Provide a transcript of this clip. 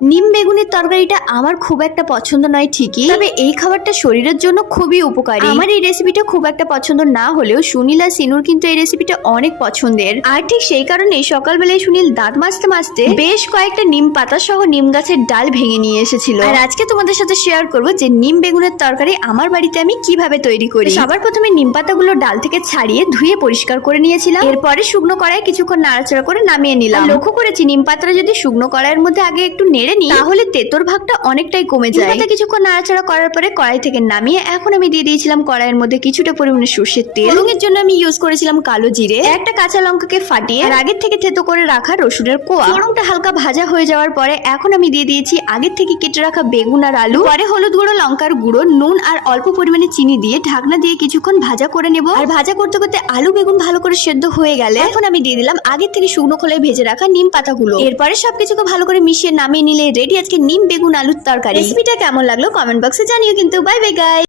নিম বেগুনের তরকারিটা আমার খুব একটা পছন্দ নয় ঠিকই, তবে এই খাবারটা শরীরের জন্য খুবই উপকারী। আমার এই রেসিপিটা খুব একটা পছন্দ না হলেও সুনীল আর সিনুর কিন্তু এই রেসিপিটা অনেক পছন্দের। আর ঠিক সেই কারণে সকালবেলায় সুনীল দাঁত মাজতে মাজতে বেশ কয়েকটা নিম পাতা সহ নিম গাছের ডাল ভেঙে নিয়ে এসেছিল। আর আজকে তোমাদের সাথে শেয়ার করব যে নিম বেগুনের তরকারি আমার বাড়িতে আমি কিভাবে তৈরি করি। সবার প্রথমে নিম পাতাগুলো ডাল থেকে ছাড়িয়ে ধুয়ে পরিষ্কার করে নিয়েছিলাম। এরপরে শুকনো কড়াই কিছুক্ষণ নাড়াচাড়া করে নামিয়ে নিলাম। লক্ষ্য করেছি নিম পাতাটা যদি শুকনো কড়াইয়ের মধ্যে আগে একটু নেড়ে নিই তাহলে তেতোর ভাগটা অনেকটাই কমে যায়। পাতা কিছুক্ষণ নাড়াচাড়া করার পরে কড়াই থেকে নামিয়ে এখন আমি দিয়ে দিয়েছিলাম কড়াইয়ের মধ্যে কিছুটা পরিমাণে সরষের তেল। ফোড়নের জন্য আমি ইউজ করেছিলাম কালো জিরে, একটা কাঁচা লঙ্কাকে ফাটিয়ে আর আগের থেকে থেতো করে রাখা রসুনের কোয়া। ফোড়নটা হালকা ভাজা হয়ে যাওয়ার পরে এখন আমি দিয়ে দিয়েছি আগের থেকে কেটে রাখা বেগুন আর আলু। পরে হলুদ গুঁড়ো, লঙ্কার গুঁড়ো, নুন আর অল্প পরিমাণে চিনি দিয়ে ঢাকনা দিয়ে কিছুক্ষণ ভাজা করে নেব। আর ভাজা করতে করতে আলু বেগুন ভালো করে সেদ্ধ হয়ে গেলে এখন আমি দিয়ে দিলাম আগের থেকে শুকনো খোলায় ভেজে রাখা নিম পাতাগুলো। এরপরে সবকিছুকে ভালো করে মিশিয়ে নামিয়ে নিলে রেডি আজকে নিম বেগুন আলুর তরকারি। রেসিপিটা কেমন লাগলো কমেন্ট বক্সে জানিও কিন্তু। Bye bye guys.